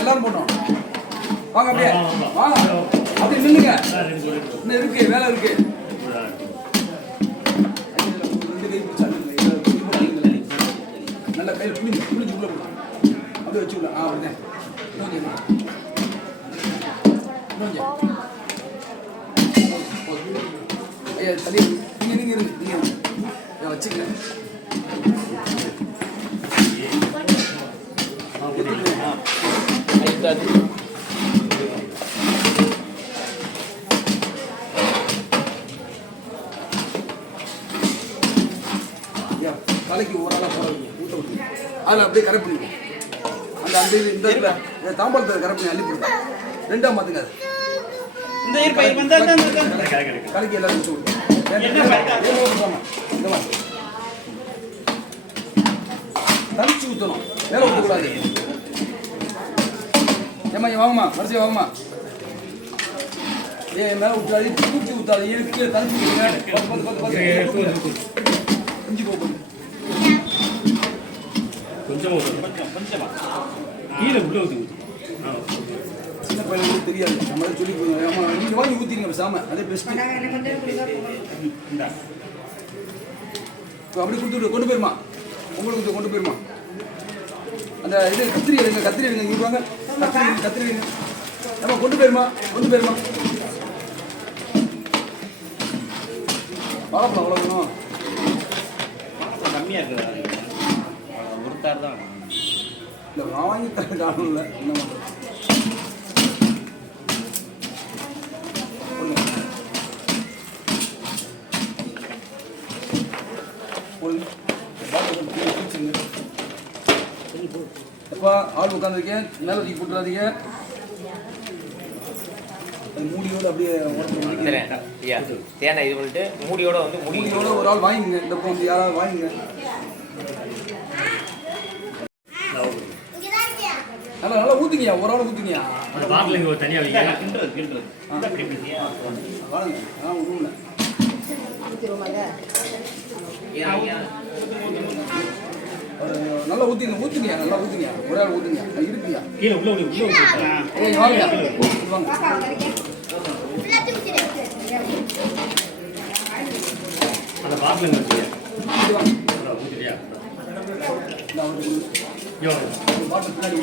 எல்லாரும் போட்டோம். வாங்க அப்படியே வாங்க, அப்படி நில்லுங்க. இன்னும் இருக்கு, வேலை இருக்கு. நல்ல கையில் புளிஞ்சு புளிஞ்சு உள்ள போடலாம். அப்படியே வச்சு விடலாம். அப்படிதான் ஐயா தள்ளி நீங்க இருக்கு, நீங்க வச்சுக்கிறேன். தலைக்கு ஒரு ஆளாக போடுறீங்க, ஊட்ட விட்டு அதில் அப்படியே கரெக்ட் பண்ணிக்கணும். அந்த அந்த இந்த இதில் தாம்பாளத்தை கரெக்ட் பண்ணி அள்ளி போடுங்க. ரெண்டாக மாற்றுங்க. அது கலைக்கு எல்லாரும் ஊற்ற விடுங்க. தனிச்சு ஊற்றணும், மேலே ஊற்றக்கூடாது. ஏமா வாங்கம்மா, வரிசையா வாங்கம்மா. மேலே ஊற்றாது, தூக்கி ஊற்றாது. இருக்கு தனிச்சு இஞ்சி போகும் கீழே உள்ள ஊற்றி சின்ன பையனுக்கு தெரியாது. நம்மளே சொல்லி போதும். நீங்கள் வாங்கி ஊற்றிங்க சாம, அதே பெஸ்ட்டு. இப்போ அப்படி கொடுத்துட்டு கொண்டு போயிருமா, உங்களுக்கு கொண்டு போயிருமா. அந்த இது கத்திரி எடுங்க, கத்திரி எடுங்க. இங்கே வாங்க, கத்திரி எடுங்க. நம்ம கொண்டு போயிருமா, கொண்டு போயிருமா. வாழைப்பழம் அவ்வளோ வேணும். கம்மியாக இருக்குது, ஒரு தார் தான். இல்லை நான் வாங்கி தர காரணம் இல்லை. என்ன பண்ணுறது, எப்பா ஆள் உட்காந்துருக்கேன், மேலே தூக்கி போட்டுறாதீங்க. மூடியோட அப்படியே தேனை இது பண்ணிட்டு மூடியோட வந்து மூடியோட ஒரு ஆள் வாங்கிங்க. இந்த வந்து யாராவது வாங்கிங்க. நல்லா நல்லா ஊற்றுங்கயா, ஒரு ஆள் ஊற்றுங்கயா. தனியாக வாங்க ஒன்றும் இல்லை. நல்லா ஊற்றிங்க, ஊற்றுங்க, நல்லா ஊற்றுங்க. ஒரே ஆள் ஊற்றுங்க, இருக்குங்க. கீழே உள்ள வாங்க வாங்க. அந்த பாட்டில் ஊற்றியா பாட்டில் பின்னாடி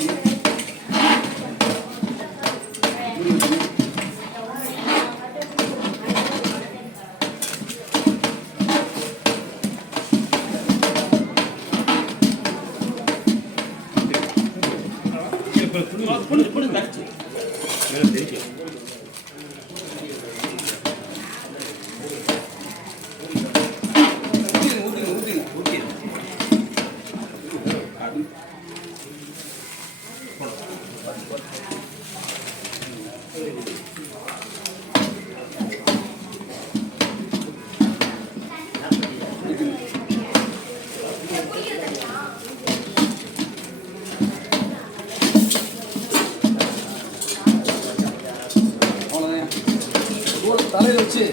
தலையில் வச்சு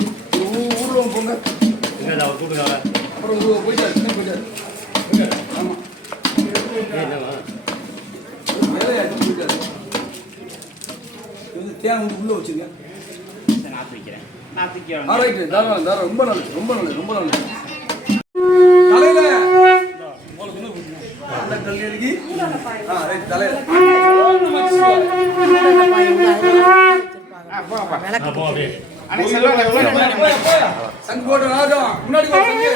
ஊர்வலம் போங்க. அப்புறம் போயிட்டாரு, சின்ன போயிட்டாரு. ஆமாம் வேலையாட்டு போயிட்டாரு. வந்து தேன் வந்து உள்ளே வச்சுருங்க. ரைட்டு, தாராளம் தாராளம். ரொம்ப நல்லது, ரொம்ப நல்லது, ரொம்ப நல்லது. தலையில் அந்த கல் எழுதி ரைட் தலையில் சங்கு போட்டு முன்னாடி அப்படி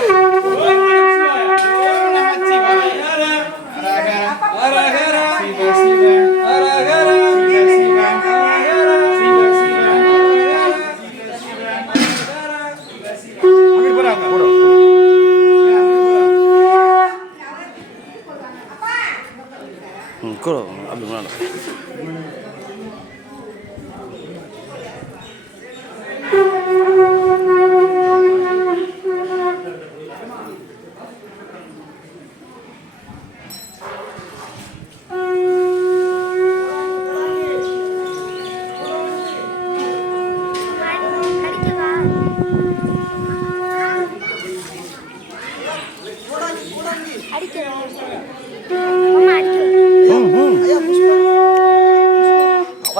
அடிக்கிறோம்.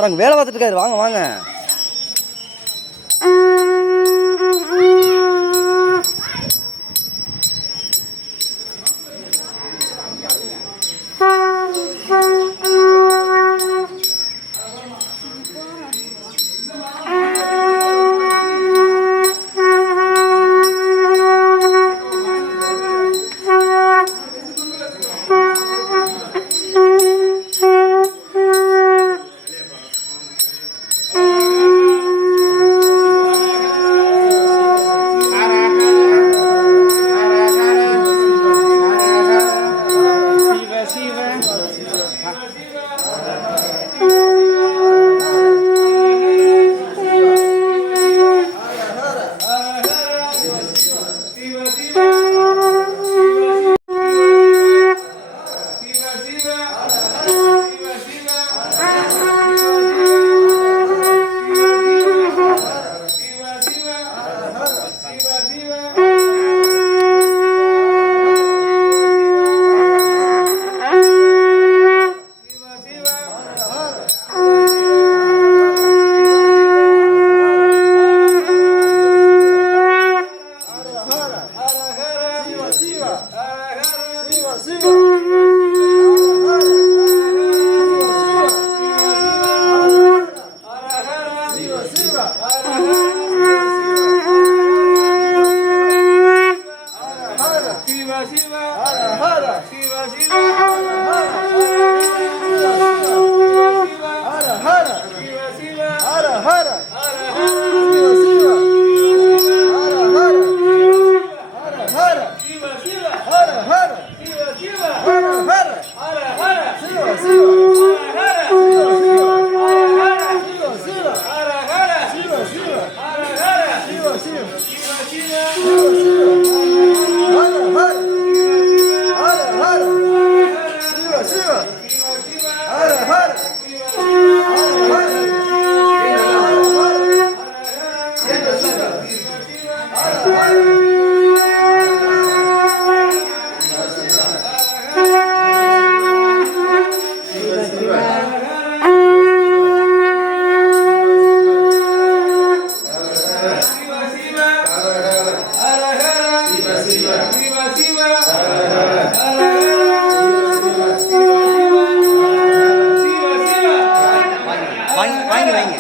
அங்கே வேலை பார்த்துட்டு இருக்காரு, வாங்க வாங்க. வாங்கி வைங்க.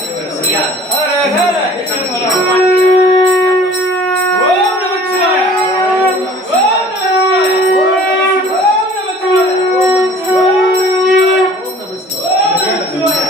Namah Shivaya.